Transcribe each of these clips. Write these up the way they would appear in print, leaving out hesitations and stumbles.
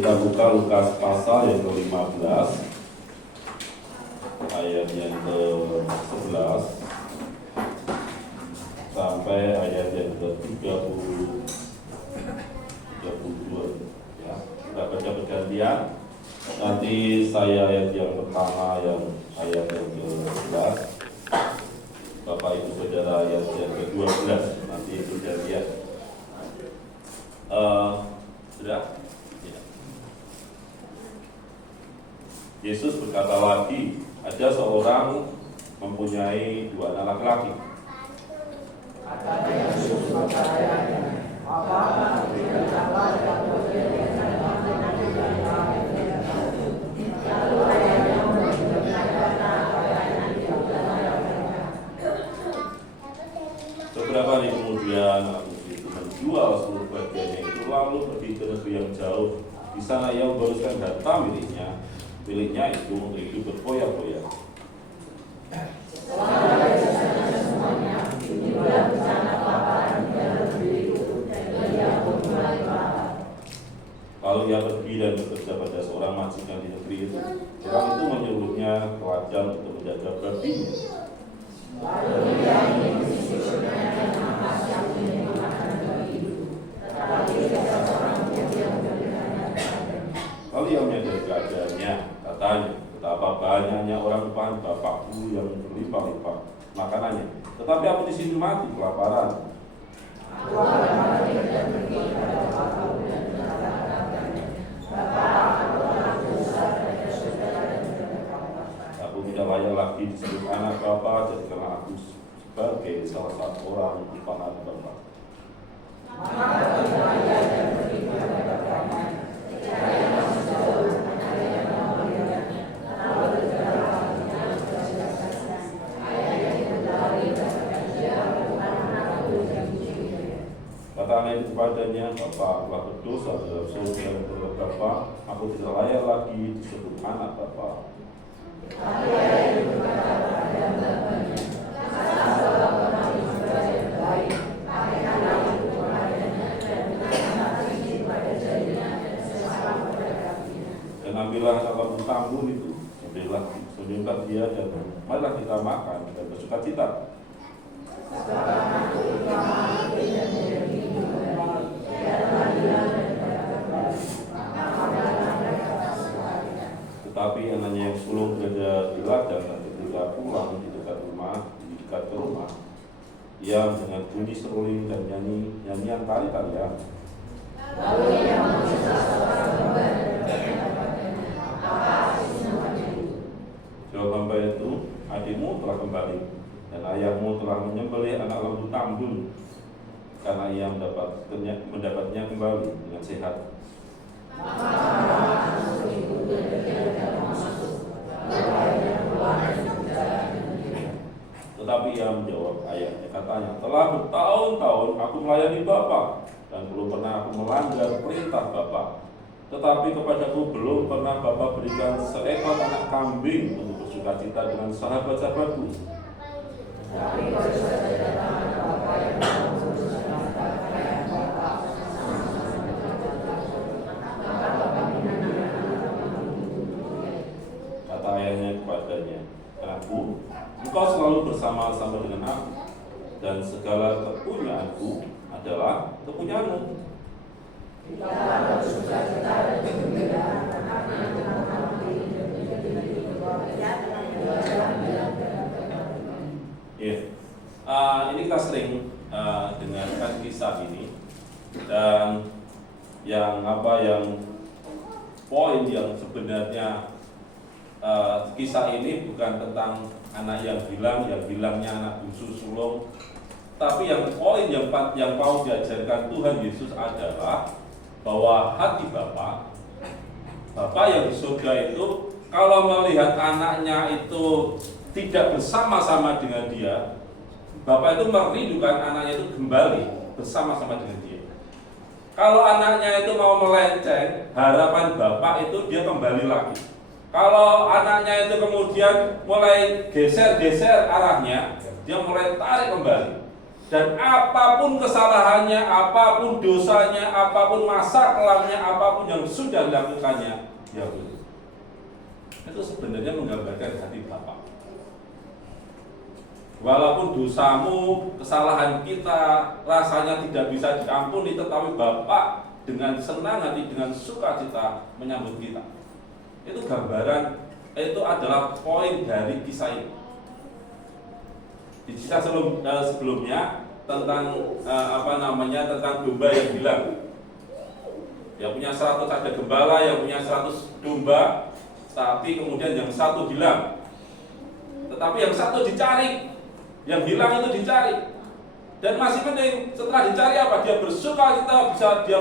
Kita buka Lukas pasal yang ke-15 ayat yang ke-11 sampai ayat yang ke-32 ya. Kita baca bergantian. Nanti saya ayat yang pertama ayat yang ke-11, Bapak Ibu Saudara ayat yang ke-12, nanti bergantian. Sudah? Ya. Yesus berkata lagi, ada seorang mempunyai dua anak laki-laki. Kata Yesus berkata, apakah tidak salah kalau dia lalu ayahnya berkata, beberapa hari kemudian aku itu menjual seluruh bagiannya itu lalu pergi ke negeri yang jauh. Di sana ia memboroskan harta miliknya itu untuk hidup berfoya-foya. Lalu ia pergi dan bekerja pada seorang majikan di negeri itu. Orang itu menyuruhnya ke ladang untuk menjaga babinya. Lalu ia menyadari keadaannya, katanya, betapa banyaknya orang depan bapakku yang berlimpah-limpah makanannya, tetapi aku di sini mati kelaparan. Aku tidak layak lagi disebut anak Bapa, jadi karena aku sebagai salah satu orang di anak Bapa. Kata anak itu kepadanya, Bapak telah berdosa dalam surga dan terhadap Bapa, aku tidak layak lagi disebut anak Bapa. Dan ambillah salah satu tambun itu, sembelihlah dia dan marilah kita makan dan bersuka cita. Tetapi anaknya yang sulung berada di ladang dan ketika pulang di dekat ke rumah, ia dengan bunyi seruling dan nyanyian tari-tarian. lalu ia meminta seorang hamba Jawab hamba itu, adikmu telah kembali dan ayahmu telah menyembelih anak lembu tambun karena ia mendapatnya kembali dengan sehat. Tetapi ia menjawab ayahnya, katanya, telah bertahun-tahun aku melayani Bapa dan belum pernah aku melanggar perintah Bapa. Tetapi kepadaku belum pernah Bapa berikan seekor anak kambing untuk bersuka cita dengan sahabat-sahabatku. Kata ayahnya kepadanya, anakku, engkau selalu bersama-sama dengan aku, dan segala kepunyaanku adalah kepunyaanmu. Ini kita sering dengarkan kisah ini, dan yang poin yang sebenarnya kisah ini bukan tentang anak yang hilangnya anak bungsu sulung, tapi yang poin yang mau diajarkan Tuhan Yesus adalah bahwa hati Bapa yang di surga itu kalau melihat anaknya itu tidak bersama-sama dengan dia, Bapa itu merindukan anaknya itu kembali bersama-sama dengan dia. Kalau anaknya itu mau melenceng, harapan Bapa itu dia kembali lagi. Kalau anaknya itu kemudian mulai geser-geser arahnya, dia mulai tarik kembali. Dan apapun kesalahannya, apapun dosanya, apapun masa kelamnya, apapun yang sudah dilakukannya, ya boleh. Itu sebenarnya menggambarkan hati Bapa. Walaupun dosamu, kesalahan kita rasanya tidak bisa diampuni, tetapi Bapa dengan senang hati, dengan sukacita menyambut kita. Itu gambaran, itu adalah poin dari kisah ini. Di kisah sebelumnya tentang tentang domba yang hilang. Yang punya 100 ada gembala, yang punya 100 domba, tapi kemudian yang satu hilang. Tetapi yang satu dicari, yang hilang itu dicari. Dan masih penting, setelah dicari apa? Dia bersuka cita, bisa dia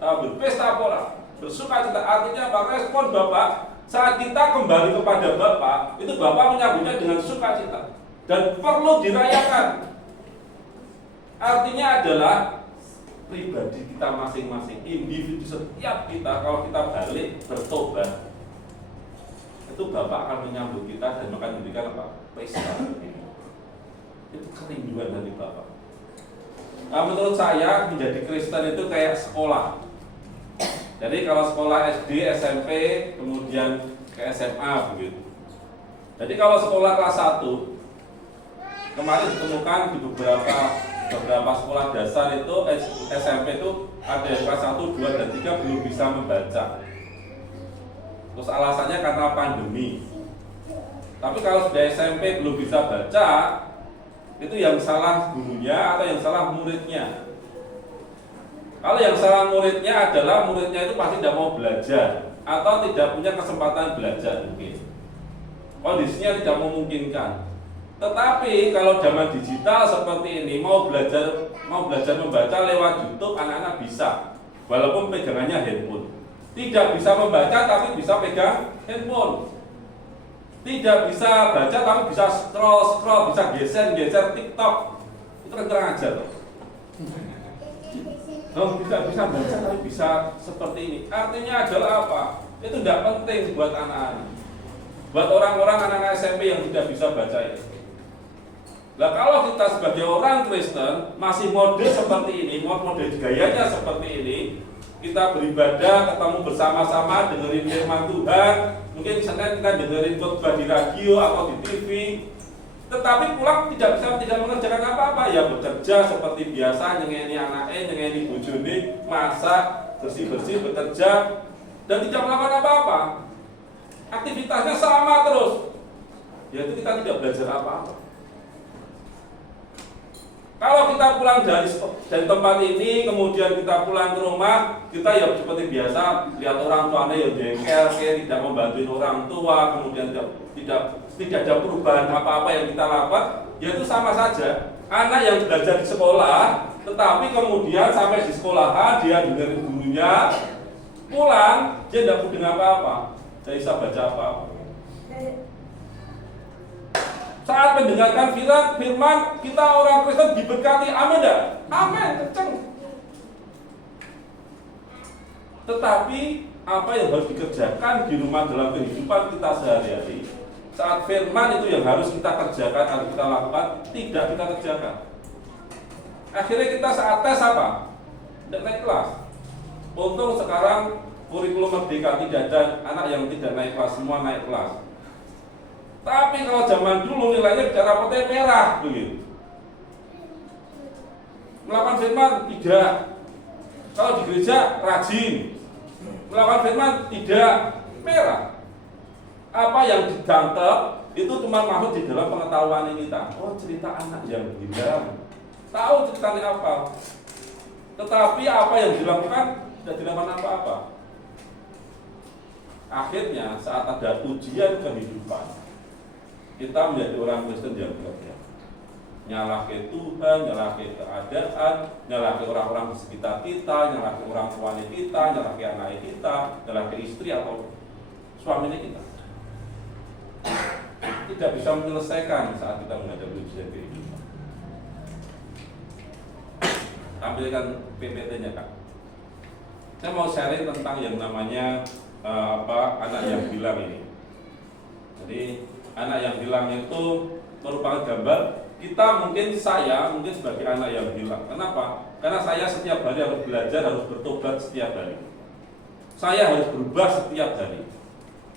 berpesta pora. Bersuka cita, artinya apa? Respon Bapak saat kita kembali kepada Bapak, itu Bapak menyambutnya dengan sukacita dan perlu dirayakan. Artinya adalah pribadi kita masing-masing, individu setiap kita, kalau kita balik bertobat, itu Bapak akan menyambut kita dan akan memberikan apa? Pesta. Itu kerinduan dari Bapak. Nah, menurut saya menjadi Kristen itu kayak sekolah. Jadi kalau sekolah SD, SMP, kemudian ke SMA begitu. Jadi kalau sekolah kelas 1, kemarin ditemukan di beberapa sekolah dasar itu SMP itu ada yang kelas 1, 2, dan 3 belum bisa membaca. Terus alasannya karena pandemi. Tapi kalau sudah SMP belum bisa baca, itu yang salah gurunya atau yang salah muridnya. Kalau yang salah muridnya adalah muridnya itu pasti tidak mau belajar atau tidak punya kesempatan belajar mungkin. Kondisinya tidak memungkinkan. Tetapi kalau zaman digital seperti ini mau belajar membaca lewat YouTube, anak-anak bisa, walaupun pegangannya handphone. Tidak bisa membaca tapi bisa pegang handphone. Tidak bisa baca tapi bisa scroll, bisa geser TikTok. Itu kurang ajar loh. Tidak bisa baca tapi bisa seperti ini. Artinya adalah apa? Itu tidak penting buat anak-anak. Buat orang-orang anak-anak SMP yang tidak bisa baca ini. Nah, kalau kita sebagai orang Kristen masih mode seperti ini, mode gayanya seperti ini, kita beribadah, ketemu bersama-sama, dengerin firman Tuhan, mungkin Senin kita dengerin khotbah di radio atau di TV, tetapi pulang tidak mengerjakan apa-apa, ya bekerja seperti biasa, nyengeni anaknya, nyengeni bojone, masak, bersih-bersih, bekerja, dan tidak melakukan apa-apa. Aktivitasnya sama terus, yaitu kita tidak belajar apa-apa. Kalau kita pulang dari tempat ini, kemudian kita pulang ke rumah, kita ya seperti biasa, lihat orang tuanya ya jengkel, tidak membantu orang tua, kemudian tidak ada perubahan apa-apa yang kita lakukan, yaitu sama saja. Anak yang belajar di sekolah, tetapi kemudian sampai di sekolahan dia dengerin gurunya, pulang dia tidak dengan apa-apa, tidak bisa baca apa-apa. Saat mendengarkan firman, kita orang Kristen diberkati, amin dah? Amin, kenceng. Tetapi apa yang harus dikerjakan di rumah dalam kehidupan kita sehari-hari, saat firman itu yang harus kita kerjakan, harus kita lakukan, tidak kita kerjakan. Akhirnya kita saat tes apa? Tidak naik kelas. Untung sekarang kurikulum merdeka, tidak ada anak yang tidak naik kelas, semua naik kelas. Tapi kalau zaman dulu nilainya bicara rapotnya merah begitu. Melakukan firman tidak. Kalau di gereja rajin. Melakukan firman tidak, merah. Apa yang ditangkap itu cuma masuk di dalam pengetahuan kita. Oh, cerita anak yang hilang. Tahu ceritanya apa. Tetapi apa yang dilakukan tidak dilakukan apa-apa. Akhirnya saat ada ujian kehidupan, kita menjadi orang Kristen yang bekerja, nyalahke Tuhan, nyalahke keadaan, nyalahke orang-orang di sekitar kita, nyalahke orang tuanya kita, nyalahke anak kita, nyalahke istri atau suaminya kita. Tidak bisa menyelesaikan saat kita menghadapi ujian kehidupan. Tampilkan PPT-nya, Kak. Saya mau sharing tentang yang namanya anak yang hilang ini. Jadi anak yang hilang itu merupakan gambar kita mungkin sebagai anak yang hilang. Kenapa? Karena saya setiap hari harus belajar, harus bertobat setiap hari. Saya harus berubah setiap hari.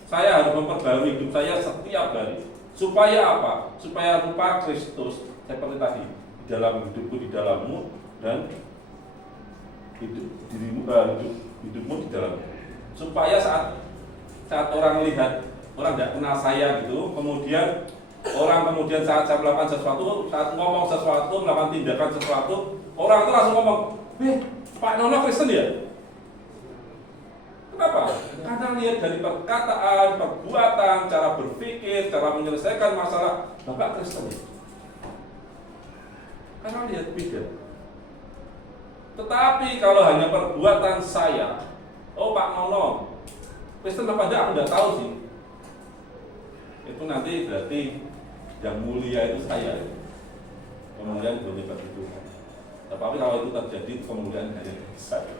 Saya harus memperbarui hidup saya setiap hari. Supaya apa? Supaya rupa Kristus seperti tadi, di dalam hidupku, di dalammu, dan hidupmu di dalammu. Supaya saat orang lihat, orang tidak kenal saya gitu, kemudian saat saya melakukan sesuatu, saat ngomong sesuatu, melakukan tindakan sesuatu, orang itu langsung ngomong, Pak Nono Kristen ya? Kenapa? Karena lihat dari perkataan, perbuatan, cara berpikir, cara menyelesaikan masalah, Bapak Kristen ya? Karena lihat beda. Tetapi kalau hanya perbuatan saya, Pak Nono Kristen apa enggak? Aku tidak tahu sih. Itu nanti berarti yang mulia itu saya. Kemuliaan boleh bagi Tuhan. Tetapi kalau itu terjadi, kemuliaan hanya bagi saya.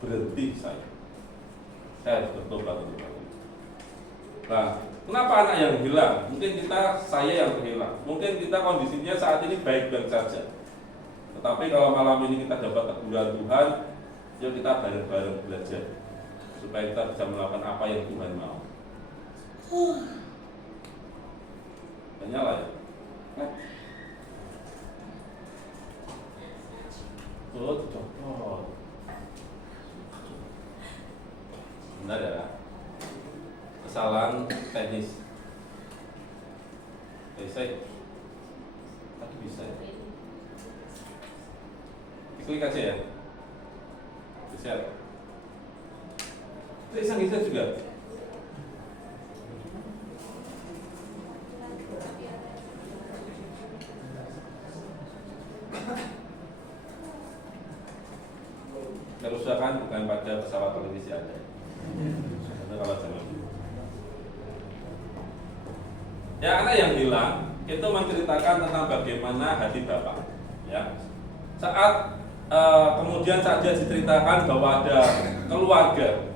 Berhenti saya. Saya harus bertobat untuk itu. Nah, kenapa anak yang hilang? Mungkin saya yang hilang. Mungkin kita kondisinya saat ini baik-baik saja. Tetapi kalau malam ini kita dapat teguran Tuhan, yuk kita bareng-bareng belajar supaya kita bisa melakukan apa yang Tuhan mau. Nyala ya? Tuh, copot. Benar ya? Kesalahan teknis. Bisa ya? Tadi bisa ya? Klik aja ya? Bisa ya? Bisa juga? Kerusakan bukan pada pesawat televisi Anda. Itu kalau zaman dulu. Ya, anak yang hilang itu menceritakan tentang bagaimana hati Bapak. Ya, saat kemudian saja diceritakan bahwa ada keluarga,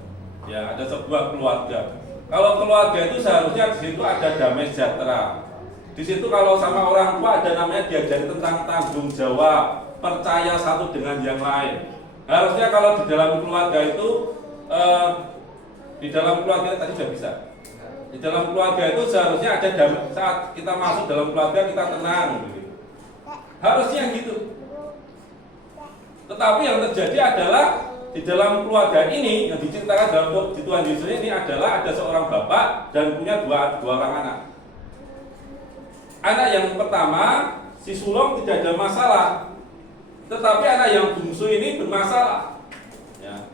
ya ada sebuah keluarga. Kalau keluarga itu seharusnya di situ ada damai sejahtera. Di situ kalau sama orang tua ada namanya diajari tentang tanggung jawab, percaya satu dengan yang lain. Harusnya kalau di dalam keluarga itu, di dalam keluarga tadi sudah bisa. Di dalam keluarga itu seharusnya ada damai. Saat kita masuk dalam keluarga kita tenang, begitu. Harusnya gitu. Tetapi yang terjadi adalah di dalam keluarga ini yang diceritakan dalam di Tuhan Yesus ini adalah ada seorang bapak dan punya dua orang anak. Anak yang pertama, si sulung tidak ada masalah. Tetapi anak yang bungsu ini bermasalah. Ya.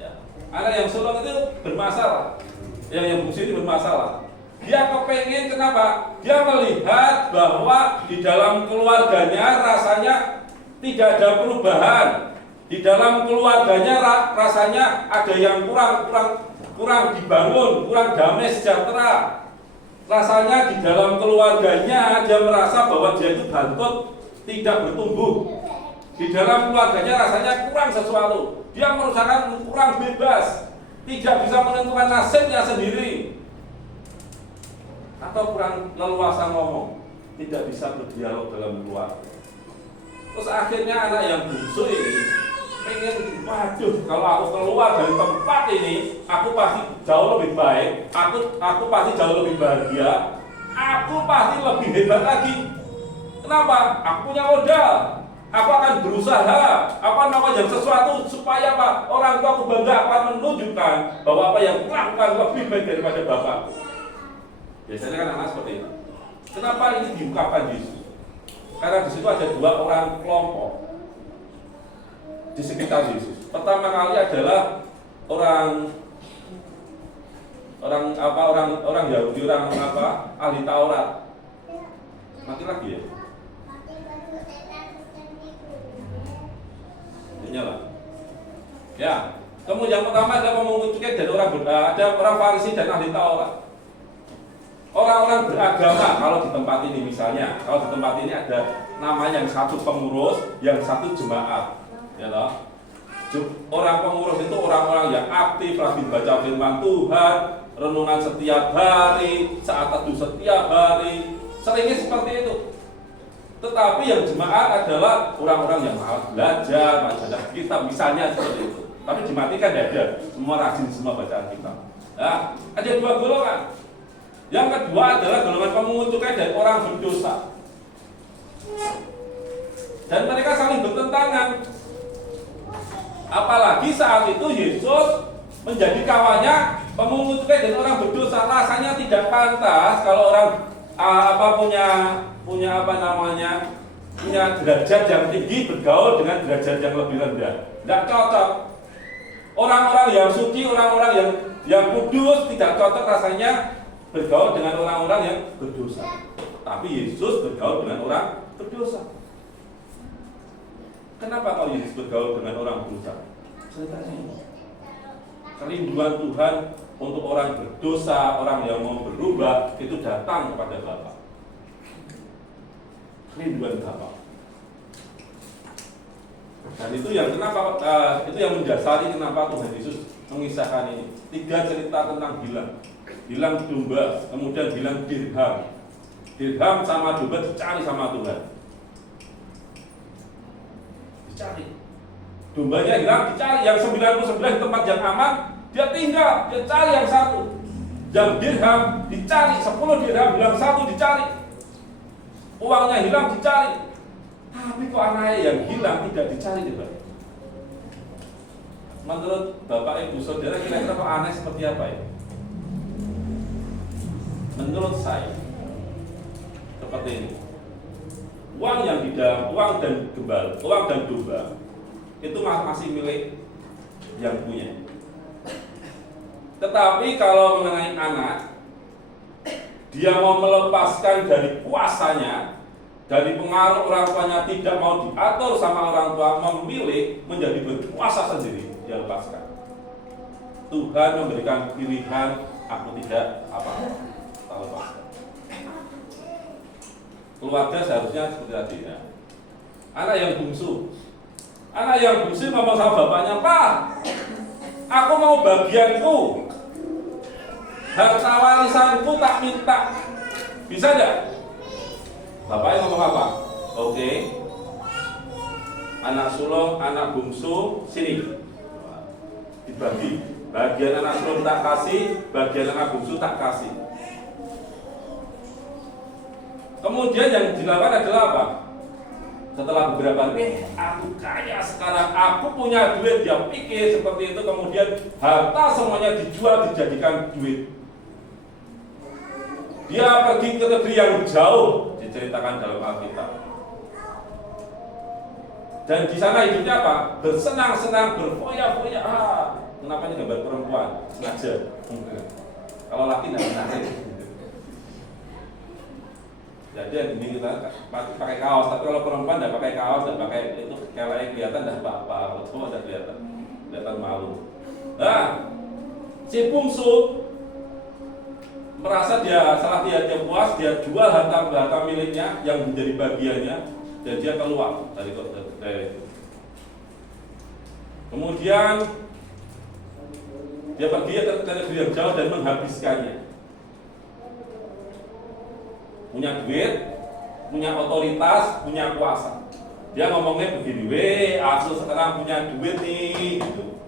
Ya. Anak yang sulung itu bermasalah. Yang bungsu ini bermasalah. Dia kepengen kenapa? Dia melihat bahwa di dalam keluarganya rasanya tidak ada perubahan. Di dalam keluarganya rasanya ada yang kurang dibangun, kurang damai sejahtera. Rasanya di dalam keluarganya dia merasa bahwa dia itu bantut, tidak bertumbuh. Di dalam keluarganya rasanya kurang sesuatu. Dia merasakan kurang bebas, tidak bisa menentukan nasibnya sendiri, atau kurang leluasa ngomong, tidak bisa berdialog dalam keluarga. Terus akhirnya anak yang bungsu ini pengen, waduh, kalau aku keluar dari tempat ini, aku pasti jauh lebih baik, aku pasti jauh lebih bahagia, aku pasti lebih hebat lagi. Kenapa? Aku punya modal, aku akan berusaha, aku akan melakukan sesuatu supaya apa? Orang tua aku bangga, akan menunjukkan bahwa apa yang aku lakukan lebih baik daripada bapakku. Biasanya kan anak seperti itu. Kenapa ini diungkapkan Yesus? Karena di situ ada dua orang kelompok di sekitar Yesus. Pertama kali adalah orang Yahudi, ahli Taurat. Mati lagi ya? Nyala. Ya. Kemudian yang pertama adalah pemungut cukai dan ada orang Farisi dan ahli Taurat. Orang-orang beragama kalau di tempat ini misalnya, kalau di tempat ini ada namanya yang satu pengurus, yang satu jemaat, ya loh. Orang pengurus itu orang-orang yang aktif, rajin baca firman Tuhan, renungan setiap hari, saat teduh setiap hari, seringnya seperti itu. Tetapi yang jemaat adalah orang-orang yang malas belajar, baca kitab misalnya seperti itu. Tapi dimatikan tidak ada, semua rajin semua bacaan kitab. Nah, ada dua golongan. Yang kedua adalah golongan pemungut cukai dan orang berdosa. Dan mereka saling bertentangan. Apalagi saat itu Yesus menjadi kawannya pemungut cukai dan orang berdosa. Rasanya tidak pantas kalau orang punya derajat yang tinggi bergaul dengan derajat yang lebih rendah. Tidak cocok. Orang-orang yang suci, orang-orang yang kudus tidak cocok rasanya bergaul dengan orang-orang yang berdosa. Tapi Yesus bergaul dengan orang berdosa. Kenapa kalau Yesus bergaul dengan orang berdosa? Ceritanya ini. Kerinduan Tuhan untuk orang berdosa, orang yang mau berubah itu datang kepada Bapa. Kerinduan Bapa. Dan itu yang kenapa itu yang mendasari kenapa Tuhan Yesus mengisahkan ini. 3 cerita tentang hilang domba, kemudian hilang dirham. Dirham sama domba dicari sama Tuhan. Dicari. Dombanya hilang, dicari. Yang 99 tempat yang aman, dia tinggal, dia cari yang satu. Yang dirham dicari, 10 dirham hilang 1 dicari. Uangnya hilang dicari. Tapi kok anaknya yang hilang tidak dicari coba? Menurut Bapak Ibu Saudara kira-kira kok aneh seperti apa ya? Menurut saya seperti ini. Uang yang di dalam uang dan domba itu masih milik yang punya. Tetapi kalau mengenai anak, dia mau melepaskan dari kuasanya, dari pengaruh orang tuanya, tidak mau diatur sama orang tua, memilih menjadi berkuasa sendiri, dia lepaskan. Tuhan memberikan pilihan, aku tidak tak lepaskan. Keluarga seharusnya seperti tadi ya. Anak yang bungsu ngomong sama bapaknya, Pak, aku mau bagianku, harta warisanku tak minta, bisa tidak? Bapaknya ngomong apa? Oke. Anak sulung, anak bungsu, sini. Dibagi. Bagian anak sulung tak kasih, bagian anak bungsu tak kasih. Kemudian yang dilakukan adalah apa? Setelah beberapa hari, aku kaya sekarang, aku punya duit. Dia pikir seperti itu, kemudian harta semuanya dijual, dijadikan duit. Dia pergi ke negeri yang jauh, diceritakan dalam Alkitab. Dan di sana hidupnya apa? Bersenang-senang, berfoya-foya. Kenapa ini gambar perempuan? Sengaja. Kalau laki tidak menarik. Jadi yang ini kita pakai kaos, tapi kalau perempuan tidak pakai kaos, tidak pakai itu kelai kelihatan tidak apa-apa. Kalau semua tidak kelihatan malu. Nah, si bungsu merasa setelah dia puas, dia jual harta miliknya yang menjadi bagiannya, dan dia keluar dari itu. Kemudian dia pergi ke negeri yang jauh dan menghabiskannya. Punya duit, punya otoritas, punya kuasa. Dia ngomongnya begini, aku sekarang punya duit nih, gitu.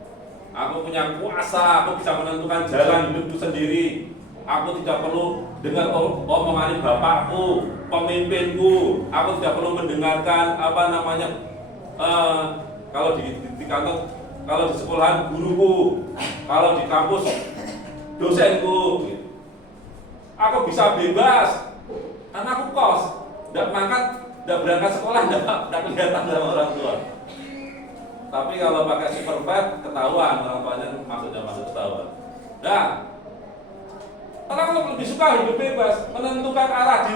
Aku punya kuasa, aku bisa menentukan jalan hidupku sendiri. Aku tidak perlu dengar omongan bapakku, pemimpinku. Aku tidak perlu mendengarkan kalau di kantor, kalau di sekolahan guruku, kalau di kampus dosenku. Gitu. Aku bisa bebas. Anakku kos, tidak berangkat sekolah, tidak kelihatan sama orang tua. Tapi kalau pakai superpet, ketahuan orang tuanya masuk ketahuan. Nah, orang lebih suka hidup bebas, menentukan arah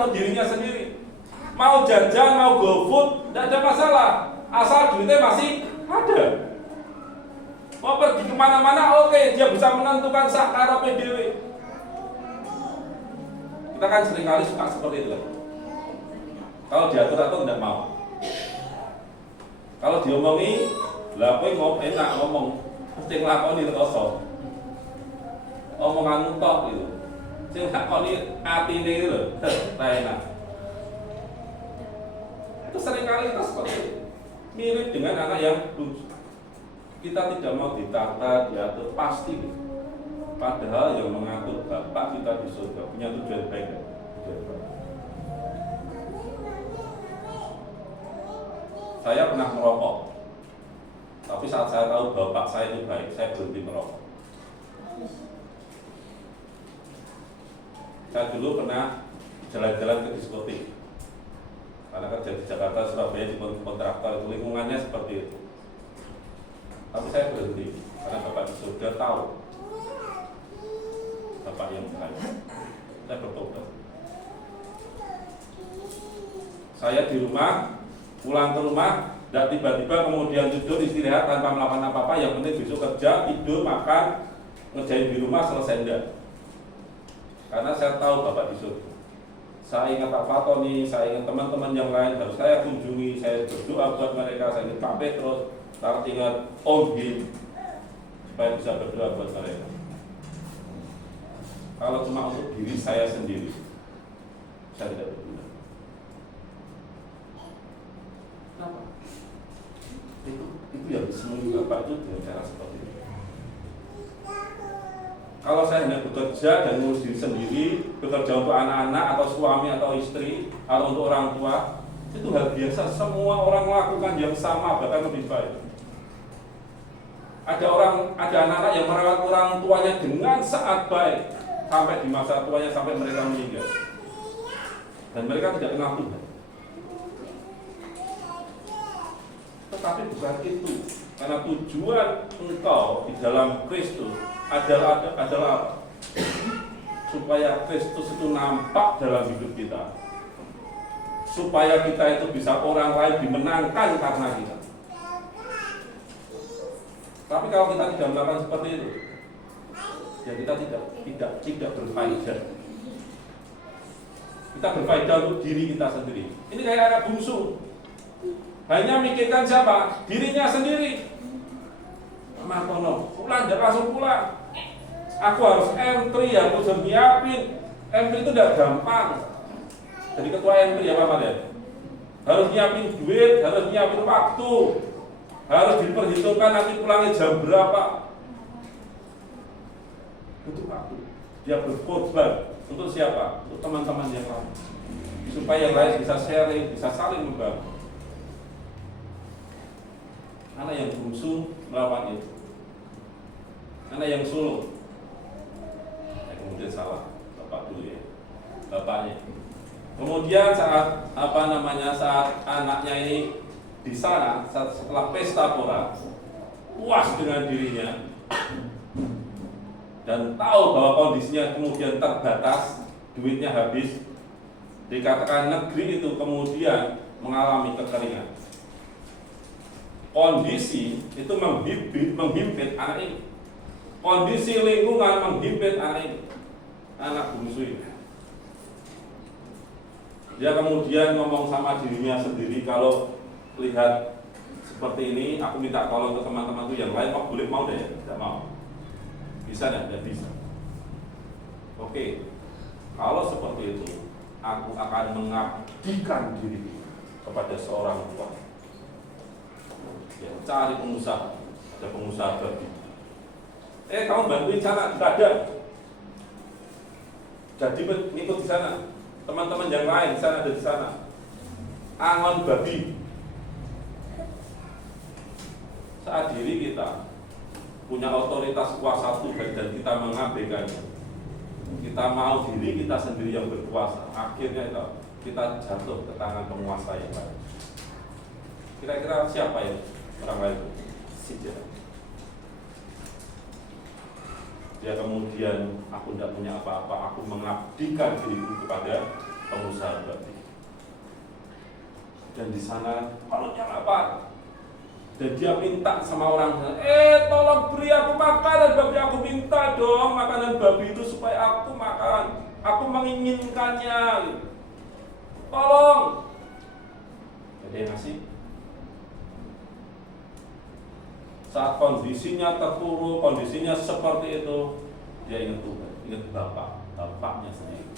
untuk dirinya sendiri. Mau jajan, mau GoFood, tidak ada masalah, asal duitnya masih ada. Mau pergi kemana-mana, oke, dia bisa menentukan sakara PDW. Kita kan seringkali suka seperti itu. Kalau diatur-atur tidak mau. Kalau diomongi, lah kowe enak ngomong, mesti nglakoni rekoso. omongan tok gitu. Sing ngakoni atine lho, ra enak. Itu seringkali kita seperti itu. Mirip dengan anak yang bungsu. Kita tidak mau ditata, diatur, pasti. Padahal yang mengatur Bapak kita di surga punya tujuan baik. Saya pernah merokok, tapi saat saya tahu Bapak saya itu baik, saya berhenti merokok. Saya dulu pernah jalan-jalan ke diskotik, karena kerja di Jakarta, Surabaya di kontraktor, itu lingkungannya seperti itu. Tapi saya berhenti, karena Bapak di surga tahu Bapak yang baik. Saya bertobat. Saya di rumah, pulang ke rumah, dan tiba-tiba kemudian tidur istirahat tanpa melakukan apa-apa. Yang penting besok kerja, tidur, makan, ngerjain di rumah, selesai enggak. Karena saya tahu Bapak di surga. Saya ingat Pak Fatoni, saya ingat teman-teman yang lain harus saya kunjungi, saya berdoa buat mereka, saya ingat Pak Petrus, saya ingat Om Bin, supaya bisa berdoa buat mereka. Kalau cuma untuk diri saya sendiri, saya tidak berguna. Kenapa? Itu yang disenangi Bapak itu dengan cara seperti itu. Kalau saya hanya bekerja dan ngurus diri sendiri, bekerja untuk anak-anak atau suami atau istri atau untuk orang tua, itu hal biasa. Semua orang melakukan yang sama, bahkan lebih baik. Ada anak-anak yang merawat orang tuanya dengan sangat baik sampai di masa tuanya, sampai mereka meninggal. Dan mereka tidak kenal Tuhan. Tetapi bukan itu, karena tujuan engkau di dalam Kristus adalah supaya Kristus itu nampak dalam hidup kita, supaya kita itu bisa orang lain dimenangkan karena kita. Tapi kalau kita tidak melakukan seperti itu, ya kita tidak berfaedah. Kita berfaedah untuk diri kita sendiri. Ini kayak anak bungsu, hanya mikirkan siapa? Dirinya sendiri. Mama kono, pulang jangan langsung pulang. Aku harus entry, aku harus nyiapin. Entry itu tidak gampang. Jadi ketua entry ya Pak ya. Harus nyiapin duit, harus nyiapin waktu, harus diperhitungkan nanti pulangnya jam berapa. Untuk waktu. Dia berkorban untuk siapa? Untuk teman-teman yang lain. Supaya yang lain bisa sharing, bisa saling membantu. Anak yang bungsu melawan itu. Anak yang sulung. Kemudian salah, Bapak dulu ya. Bapaknya. Kemudian saat saat anaknya ini di sana, setelah pesta pora, puas dengan dirinya dan tahu bahwa kondisinya kemudian terbatas, duitnya habis, dikatakan negeri itu kemudian mengalami kekeringan. Kondisi itu menghimpit anak ini. Kondisi lingkungan menghimpit anak ini, anak bungsu ini. Dia kemudian ngomong sama dirinya sendiri, kalau lihat seperti ini, aku minta tolong ke teman-temanku yang lain, boleh mau deh, tidak mau. Bisa dan tidak bisa. Oke, kalau seperti itu, aku akan mengabdikan diri kepada seorang tua. Ya, cari pengusaha, ada pengusaha babi. Kamu bantuin sana, tidak ada. Jadi ngikut di sana. Teman-teman yang lain di sana ada di sana. Angon babi. Saat diri kita punya otoritas kuasa Tuhan dan kita mengabaikannya, kita mau diri kita sendiri yang berkuasa, akhirnya kita jatuh ke tangan penguasa yang lain. Kira-kira siapa yang orang lain? Dia kemudian, aku tidak punya apa-apa, aku mengabdikan diriku kepada pengusaha babi. Dan di sana perutnya lapar. Dan dia minta sama orang, tolong beri aku makanan babi, aku minta dong makanan babi itu supaya aku makan. Aku menginginkannya. Tolong. Jadi yang ngasih. Saat kondisinya terpuruk, kondisinya seperti itu, dia ingat Tuhan, ingat bapaknya sendiri.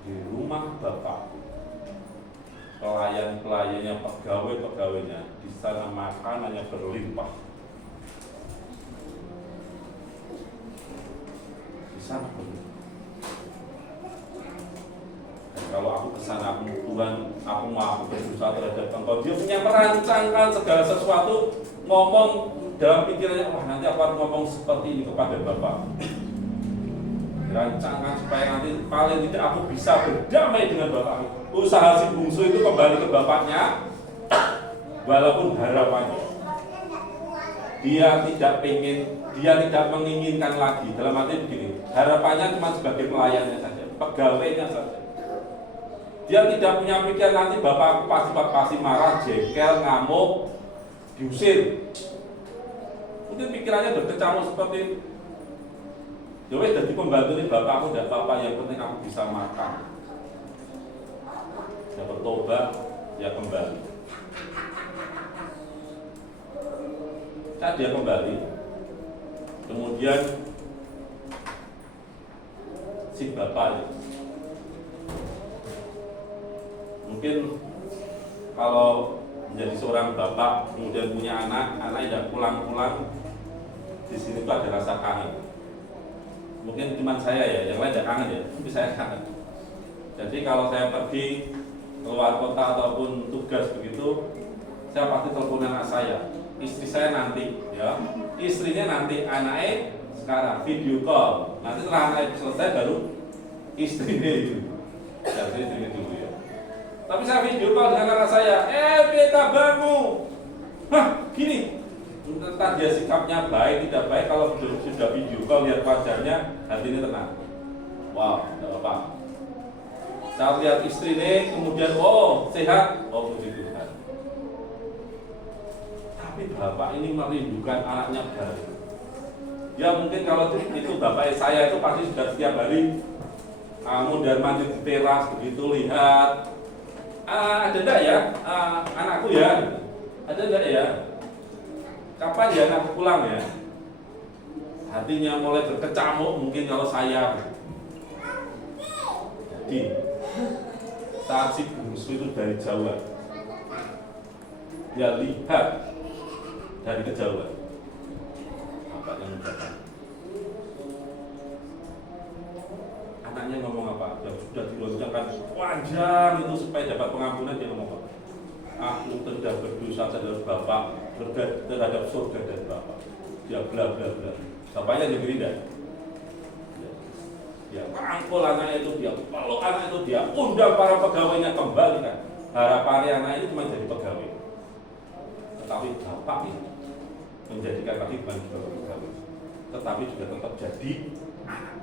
Di rumah bapak, pelayan-pelayannya, pegawai-pegawainya, di sana makanannya berlimpah. Di sana berlimpah. Dan kalau aku kesana, aku Tuhan, aku mau berdosa terhadap Engkau. Dia punya merancangkan segala sesuatu, ngomong dalam pikirannya, wah nanti aku harus ngomong seperti ini kepada Bapak. Dirancangkan supaya nanti paling tidak aku bisa berdamai dengan Bapak. Usaha si bungsu itu kembali ke bapaknya, walaupun harapannya dia tidak menginginkan lagi. Dalam arti begini, harapannya cuma sebagai pelayannya saja, pegawainya saja. Dia tidak punya pikiran nanti bapakku pasti marah, jengkel, ngamuk, diusir. Mungkin pikirannya berkecamuk seperti itu. Ya wes jadi pembantu ini bapakku tidak apa-apa, yang penting aku bisa makan. Ya bertobat, ya kembali. Saat dia kembali, kemudian si bapak itu, mungkin kalau menjadi seorang bapak kemudian punya anak yang pulang-pulang di sini tuh ada rasa kangen. Mungkin cuma saya ya, yang lain tidak kangen ya, tapi saya kangen. Jadi kalau saya pergi keluar kota ataupun tugas begitu, saya pasti telepon anak saya, istri saya nanti, ya, istrinya nanti, anaknya sekarang video call. Nanti setelah anaknya selesai baru istrinya itu, jadi istrinya dulu ya. Tapi saya video call dengan anak saya, beta kabarmu, gini. Entah dia sikapnya baik, tidak baik, kalau sudah video call lihat wajahnya, hatinya tenang. Wow, tidak apa-apa. Saya lihat istri ini, kemudian sehat, puji Tuhan. Tapi bapak ini merindukan anaknya baru. Ya mungkin kalau itu bapak saya itu pasti sudah setiap hari dan mandi di teras begitu lihat. Ada enggak ya anakku ya? Ada enggak ya? Kapan ya anak pulang ya? Hatinya mulai berkecamuk mungkin kalau saya. Jadi saat si bungsu itu dari jauh, dia lihat dari kejauhan. Bapaknya mengucapkan. Anaknya ngomong apa? Yang sudah dilontarkan panjang itu supaya dapat pengampunan, dia ngomong apa? Aku sudah berdosa terhadap Bapak, terhadap surga dan Bapak. Dia bla bla bla. Bapaknya di Gerindra. Dia rangkul anak itu, dia peluk anak itu, dia undang para pegawainya kembali kan. Harapannya anak itu cuma jadi pegawai. Tetapi Bapak ini menjadikan lagi bukan sebagai pegawai, tetapi juga tetap jadi anak.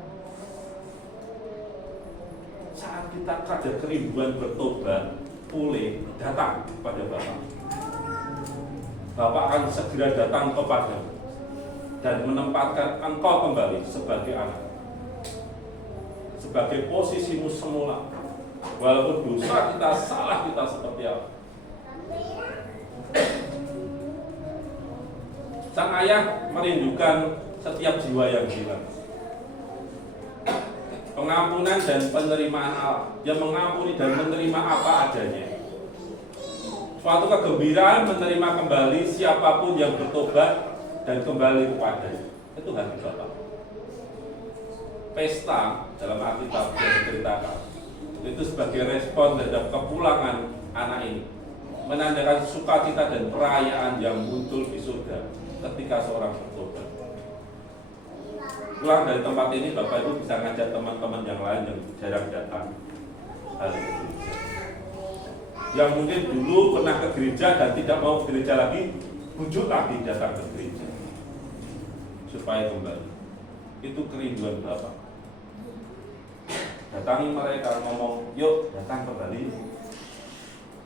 Saat kita ada kerinduan bertobat, pulih, datang kepada Bapak. Bapak akan segera datang kepadamu dan menempatkan engkau kembali sebagai anak, sebagai posisimu semula. Walaupun dosa kita, salah kita seperti apa. Sang ayah merindukan setiap jiwa yang hilang. Pengampunan dan penerimaan Allah. Dia mengampuni dan menerima apa adanya. Suatu kegembiraan menerima kembali siapapun yang bertobat dan kembali kepadanya. Itu hati Bapak. Pesta dalam Alkitab yang diceritakan itu sebagai respon terhadap kepulangan anak ini, menandakan sukacita dan perayaan yang muncul di surga ketika seorang bertobat. Pulang dari tempat ini, Bapak Ibu bisa ngajak teman-teman yang lain yang jarang datang hari ke gereja, yang mungkin dulu pernah ke gereja dan tidak mau ke gereja lagi, bujuk lagi datang ke gereja supaya kembali. Itu kerinduan Bapak. Datangi mereka, ngomong, yuk datang kembali,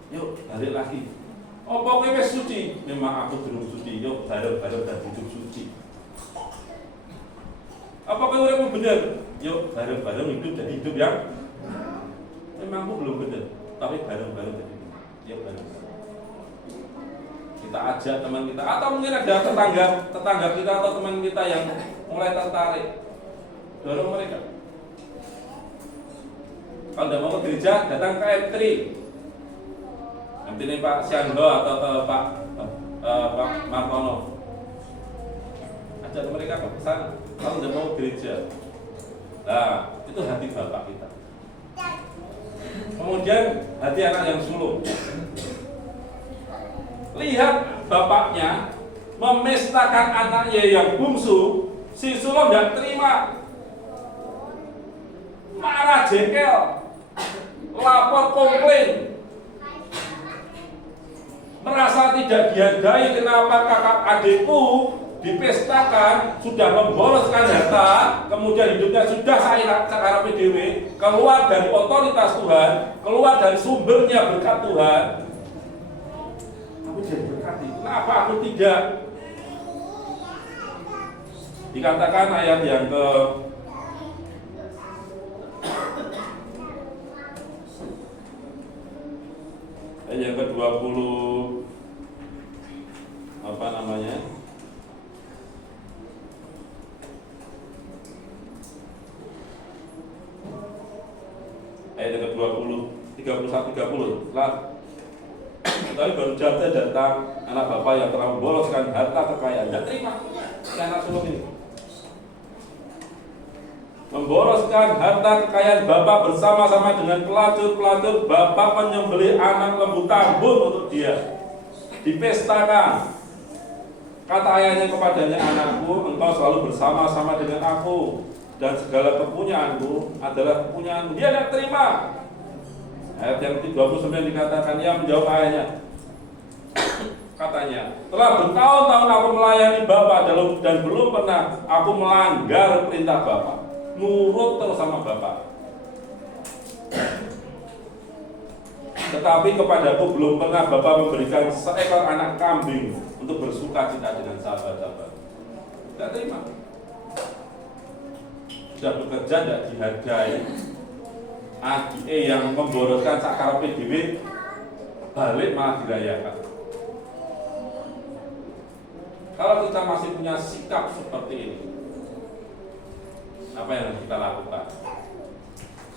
yuk balik lagi. Pokoknya suci, memang aku belum suci, yuk bareng-bareng dan hidup suci. Apakah uripmu benar? Yuk bareng-bareng hidup jadi hidup yang memang aku belum benar, tapi bareng-bareng jadi benar. Yuk bareng-bareng. Kita ajak teman kita, atau mungkin ada tetangga kita atau teman kita yang mulai tertarik. dorong mereka. Kalau tidak mau ke gereja, datang ke M3. Nanti nih Pak Siando atau Pak Martono, ajak mereka ke sana. Kalau tidak mau ke gereja, nah itu hati Bapak kita. Kemudian hati anak yang sulung. Lihat bapaknya memestakan anaknya yang bungsu, si sulung tidak terima, marah jengkel, lapor komplain, merasa tidak dihargai. Kenapa kakak adikku dipestakan, sudah memboroskan harta, kemudian hidupnya sudah sakara PDW, keluar dari otoritas Tuhan, keluar dari sumbernya berkat Tuhan. Aku jadi berkati, kenapa aku tidak? Dikatakan ayat yang ke-20 apa namanya? Ayat yang ke-20, 31-30. Tetapi baru saja datang anak bapak yang telah memboroskan harta kekayaan. Tidak terima anak sulung ini. Memboroskan harta kekayaan bapak bersama-sama dengan pelacur-pelacur. Bapak menyembelih anak lembu tambun untuk dia, dipestakan. Kata ayahnya kepadanya, anakku, engkau selalu bersama-sama dengan aku, dan segala kepunyaanku adalah kepunyaanmu. Dia tidak terima. Ayat yang 29 dikatakan, ia menjawab ayahnya, katanya, telah bertahun-tahun aku melayani Bapak dan belum pernah aku melanggar perintah Bapak. Nurut terus sama Bapak. Tetapi kepadaku belum pernah Bapak memberikan seekor anak kambing untuk bersuka cita dengan sahabat-sahabat. Tidak terima. Sudah bekerja tidak dihargai. AGE yang memboroskan sakar PDW balik malah dirayakan. Kalau kita masih punya sikap seperti ini, apa yang harus kita lakukan?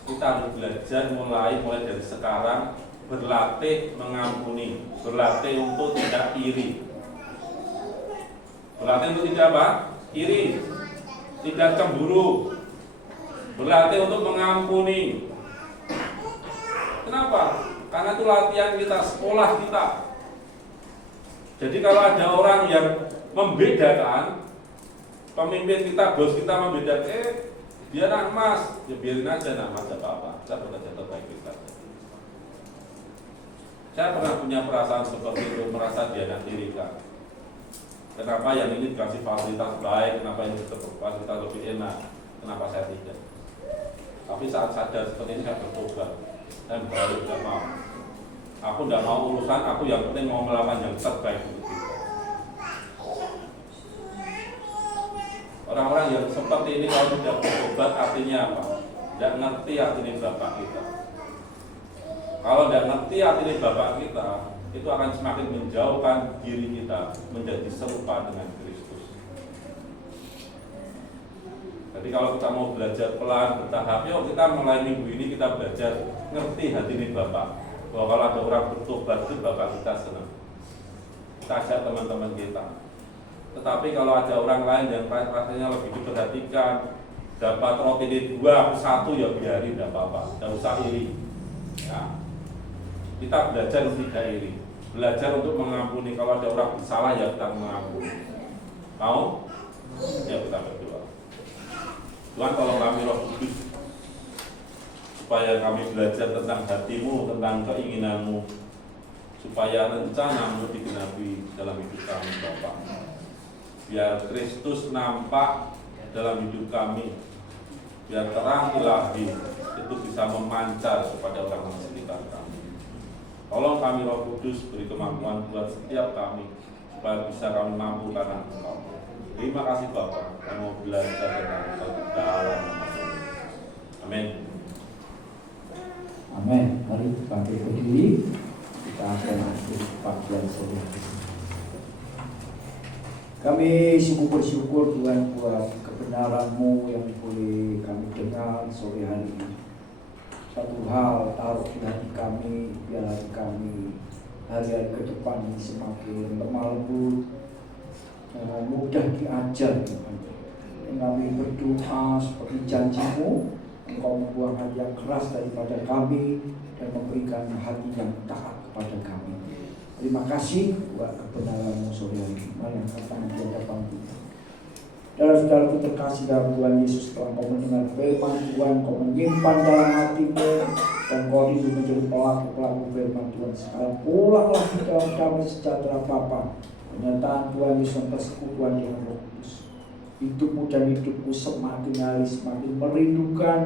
Kita harus belajar mulai dari sekarang, berlatih mengampuni, berlatih untuk tidak iri. Berlatih untuk tidak apa? Iri, tidak cemburu. Berlatih untuk mengampuni. Kenapa? Karena itu latihan kita, sekolah kita. Jadi kalau ada orang yang membedakan, pemimpin kita, bos kita membedakan, dia anak emas, ya biarin aja anak emas, gak apa-apa. Kita bekerja terbaik kita. Saya pernah punya perasaan seperti itu, merasa dianaktirikan. Kenapa yang ini dikasih fasilitas baik, kenapa ini fasilitas lebih enak, kenapa saya tidak? Tapi saat sadar seperti ini saya bertobat. Saya balik, tidak mau. Aku tidak mau urusan, aku yang penting mau melakukan yang terbaik untuk kita. Orang-orang yang seperti ini kalau tidak bertobat artinya apa? Tidak ngerti artinya Bapak kita. Kalau tidak ngerti artinya Bapak kita, itu akan semakin menjauhkan diri kita menjadi serupa dengan Kristus. Jadi kalau kita mau belajar pelan, bertahap, yuk kita mulai minggu ini kita belajar ngerti hati ini Bapak. Bahwa kalau ada orang bertobat itu Bapak kita senang. Kita ajak teman-teman kita. Tetapi kalau ada orang lain yang rasanya lebih diperhatikan, dapat roti di 2, 1 ya biarin, tidak apa-apa, tidak usah iri. Ya. Kita belajar untuk tidak iri, belajar untuk mengampuni. Kalau ada orang bersalah ya kita mengampuni. Mau? Ya kita berdoa. Tuhan tolong kami Roh Kudus, supaya kami belajar tentang hatimu, tentang keinginanmu, supaya rencanamu digenapi dalam hidup kami Bapak. Biar Kristus nampak dalam hidup kami, biar terang ilahi itu bisa memancar kepada orang sekitar kami. Tolong kami Roh Kudus, beri kemampuan buat setiap kami, supaya bisa kami mampu karena Engkau. Terima kasih Bapak, kami mau belajar tentang dalam nama Tuhan. Amin. Amin. Mari bangkit berdiri, kita akan akhir pagelaran sore. Kami sungguh bersyukur Tuhan buat kebenaran-Mu yang boleh kami dengar sore hari ini. Satu hal taruh di hati kami, biar hati kami hari-hari ke depan ini semakin lemah lembut, mudah diajar Tuhan. Kami berdoa seperti janji-Mu, Engkau membuang hati yang keras daripada kami dan memberikan hati yang taat kepada kami. Terima kasih buat kebenaran-Mu sore hari ini. Mari angkat tangan di hadapan Tuhan. Saudara-saudaraku terkasih dalam Tuhan Yesus, setelah Kau mendengar firman Tuhan, Kau menyimpan dalam hatimu, dan Kau hidup menjadi pelaku-pelaku firman Tuhan. Sekarang pulanglah di dalam damai sejahtera Bapa. Pernyataan Tuhan Yesus yang persekutuan dengan Roh Kudus. Hidupmu dan hidupku semakin hari semakin merindukan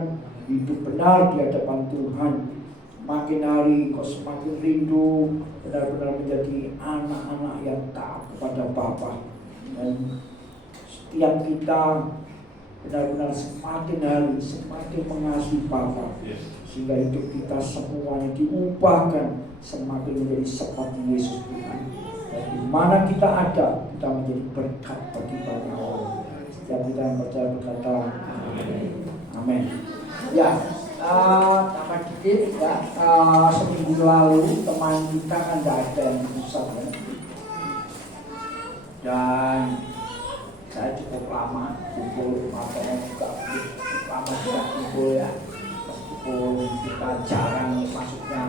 hidup benar di hadapan Tuhan. Makin hari kau semakin rindu benar-benar menjadi anak-anak yang taat kepada Bapa. Dan setiap kita benar-benar semakin hari semakin mengasihi Bapa, sehingga hidup kita semuanya diubahkan semakin menjadi seperti Yesus Tuhan. Dan di mana kita ada, kita menjadi berkat bagi banyak orang. Setiap kita yang percaya berkata amin. Ya, tambah dikit ya, seminggu lalu teman kita kan tidak ada yang pusat ya. Dan saya cukup lama kumpul, makanya juga lama tidak kumpul ya. Meskipun kita jarang, maksudnya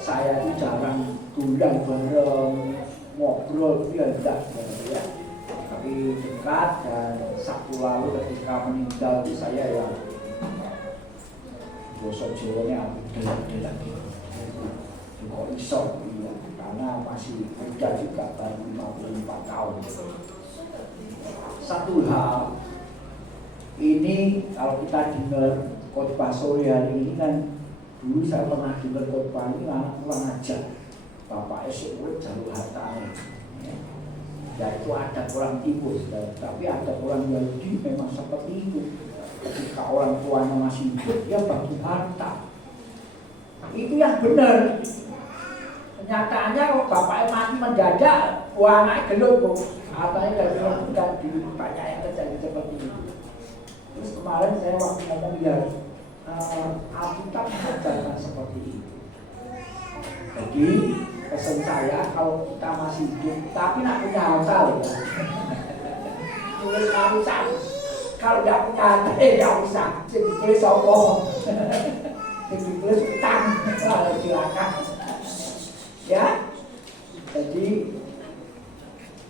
saya itu jarang dulan bareng, ngobrol itu ya enggak ya. Tapi dekat, dan Sabtu lalu ketika meninggal itu saya ya bosok Jawanya delak-delak kok iso ya, karena masih muda juga, baru 54 tahun. Satu hal ini, kalau kita dengar khotbah sore hari ini kan, dulu saya pernah dengar khotbah ini anak kurang ajar, bapak esok jalur hartanya ya, itu ada orang Timur, tapi ada orang Yahudi memang seperti itu. Ketika orang tuanya masih hidup, dia bagi harta. Itu yang benar. Kenyataannya kalau bapaknya mati mendadak, anaknya gelut kok. Hartanya dari orang bukan di banyak yang terjadi seperti itu. Terus kemarin saya waktu ngomong ya, Alkitab mengajarkan seperti itu. Jadi pesan saya, kalau kita masih hidup tapi nak punya harta ya, tulis arisan. Kalau tidak punya harta, tidak usah. Jadi tulis sokong, jadi tulis utang, silakan. Ya, jadi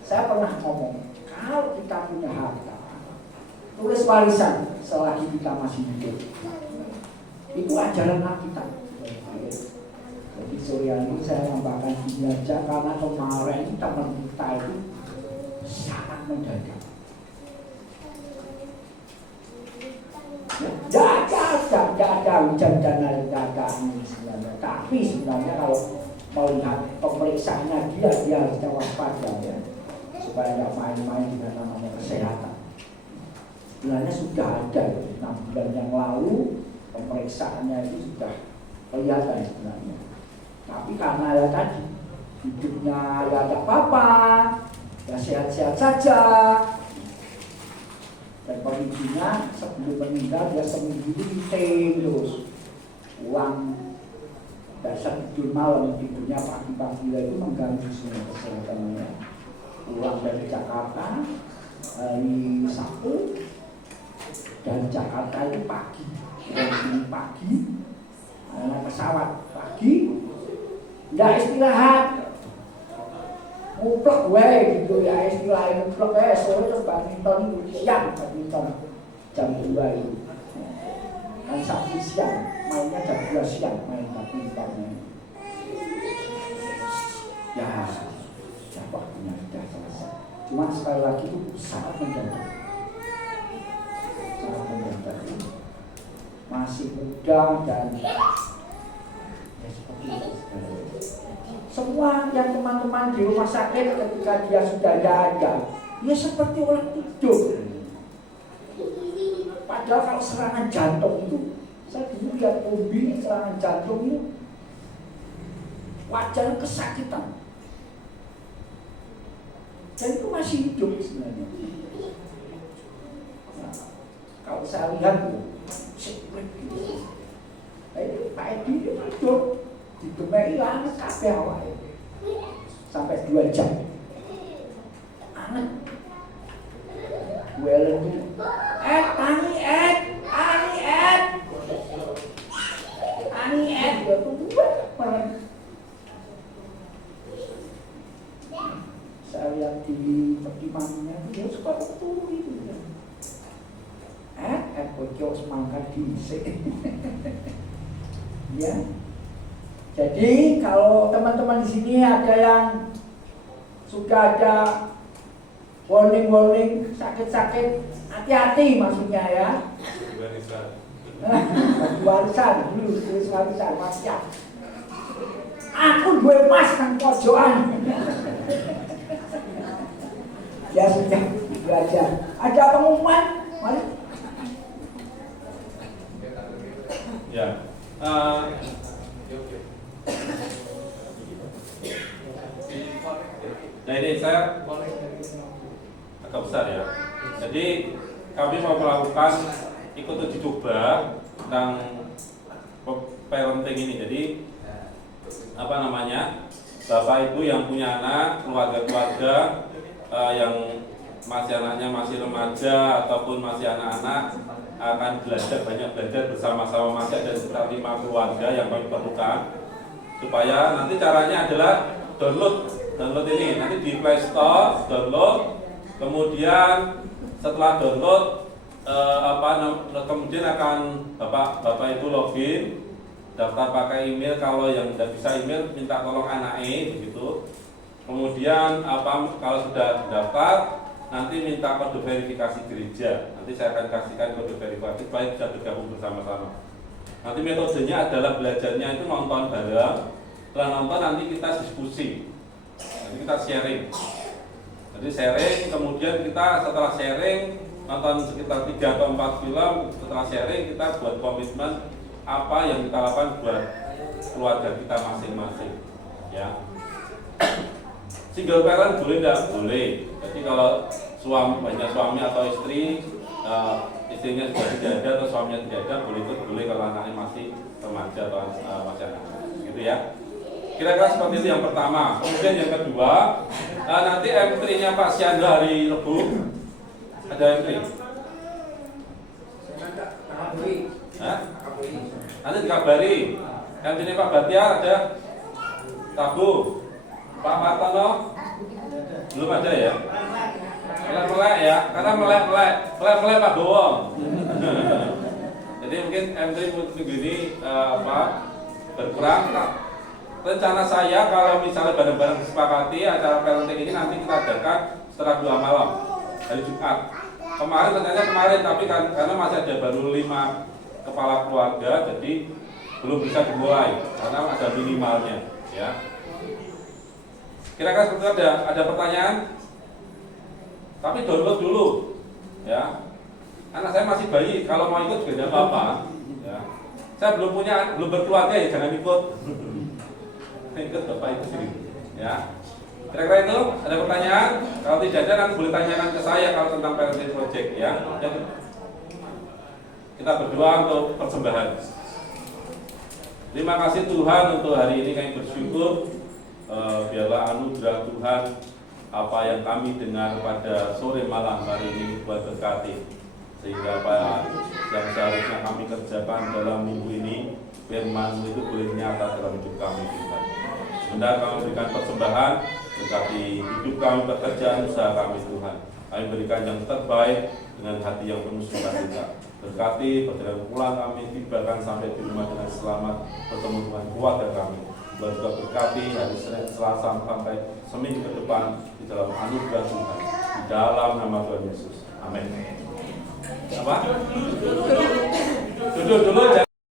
saya pernah ngomong, kalau kita punya harta, tulis warisan selagi kita masih hidup. Itu ajaran Alkitab. Jadi sore ini saya membahas belajar karena kemarin teman kita itu sangat mendadak. Tidak ada hujan dan lain sebagainya sebenarnya. Tapi sebenarnya kalau melihat pemeriksaannya dia harus waspada ya, supaya tidak main-main dengan namanya kesehatan. Sebenarnya sudah ada 6 bulan yang lalu pemeriksaannya itu sudah kelihatan sebenarnya. Tapi karena ya tadi hidupnya ya ada apa-apa, ya sehat-sehat saja. Dan pemicunya sebelum meninggal dia seminggu meeting terus, uang dasar tidur malam, tidurnya pagi-pagi itu mengganggu semua kesehatannya. Pulang dari Jakarta hari Sabtu, dan Jakarta itu pagi, dari pagi, naik pesawat pagi, tidak istirahat, muplek wae gitu ya, istilahnya muplek wae, sore terus badminton itu siang, badminton jam 2 itu kan Sabtu siang, mainnya jam 2 siang, main badmintonnya ya, waktunya sudah selesai. Cuma sekali lagi itu sangat mendadak, masih muda dan ya seperti itu. Semua yang teman-teman di rumah sakit ketika dia sudah tidak ada, dia seperti orang tidur. Padahal kalau serangan jantung itu, saya dulu lihat mobil serangan jantung itu wajahnya kesakitan. Dan itu masih hidup sebenarnya. Nah, kalau saya lihat ini Pak Edi itu hidup digemai anak kabeh awake sampai 2 jam. Anak gue lagi Ani ya tuh saya lihat di pertimbangannya dia suka betul itu bocor semangka disik. Ya. Jadi kalau teman-teman di sini ada yang suka ada warning sakit-sakit, hati-hati maksudnya ya. Warisan dulu, warisan wasiat. Aku gue mas nang pojokan. Ya sudah belajar. Ada pengumuman? Mari. Ya. Nah ini saya agak besar ya. Jadi kami mau melakukan ikut uji coba tentang parenting ini. Jadi apa namanya, bapak ibu yang punya anak, keluarga-keluarga yang masih anaknya masih remaja ataupun masih anak-anak akan banyak belajar bersama-sama. Masih ada sekitar 5 keluarga yang kami perlukan supaya nanti caranya adalah download ini nanti di Play Store, download, kemudian setelah download kemudian akan bapak ibu login, daftar pakai email. Kalau yang tidak bisa email minta tolong anaknya begitu. Kemudian kalau sudah daftar nanti minta kode verifikasi gereja. Nanti saya akan kasihkan kode verifikasi supaya bisa bergabung bersama-sama. Nanti metodenya adalah belajarnya itu nonton bareng. Setelah nonton nanti kita diskusi. Nanti kita sharing. Jadi sharing, kemudian kita setelah sharing nonton sekitar 3 atau 4 film. Setelah sharing kita buat komitmen apa yang kita lakukan buat keluarga kita masing-masing. Ya. Single parent boleh enggak? Boleh. Jadi kalau banyak suami atau istri, istrinya sudah tidak ada atau suaminya tidak ada, boleh kalau anaknya masih remaja atau masih anak, gitu ya. Kira-kira seperti itu yang pertama. Kemudian yang kedua, nanti M3-nya Pak Syandra hari Rabu ada M3. Nanti dikabari. M3-nya Pak Batiar ada Tabu. Pak Martono belum ada ya? Melek-melek ya, karena melek-melek Pak Bowo. Jadi mungkin M3 minggu ini berkurang. Rencana saya kalau misalnya bareng-bareng disepakati acara parenting ini nanti kita adakan setelah 2 malam hari Jumat. Kemarin tapi karena masih ada baru 5 kepala keluarga, jadi belum bisa dimulai karena ada minimalnya ya. Kira-kira seperti ada pertanyaan? Tapi download dulu, ya. Anak saya masih bayi, kalau mau ikut juga tidak apa-apa. Ya. Saya belum berkeluarga ya jangan ikut. Ikut bapak itu sendiri, ya. Kira-kira itu ada pertanyaan? Kalau tidak ada nanti boleh tanyakan ke saya kalau tentang parenting project, ya. Kita berdoa untuk persembahan. Terima kasih Tuhan untuk hari ini kami bersyukur. Biarlah anugerah Tuhan apa yang kami dengar pada sore malam hari ini buat berkati, sehingga apa yang seharusnya kami kerjakan dalam minggu ini firman itu boleh nyata dalam hidup kami Tuhan. Sebentar kami berikan persembahan berkati hidup kami, pekerjaan usaha kami Tuhan. Kami berikan yang terbaik dengan hati yang penuh sukacita. Berkati perjalanan pulang kami, tibakan sampai di rumah dengan selamat, bertemu dengan keluarga kami. Juga berkati hari Senin, Selasa sampai seminggu ke depan di dalam anugerah Tuhan, di dalam nama Tuhan Yesus. Amin. Apa? Duduk dulu ya.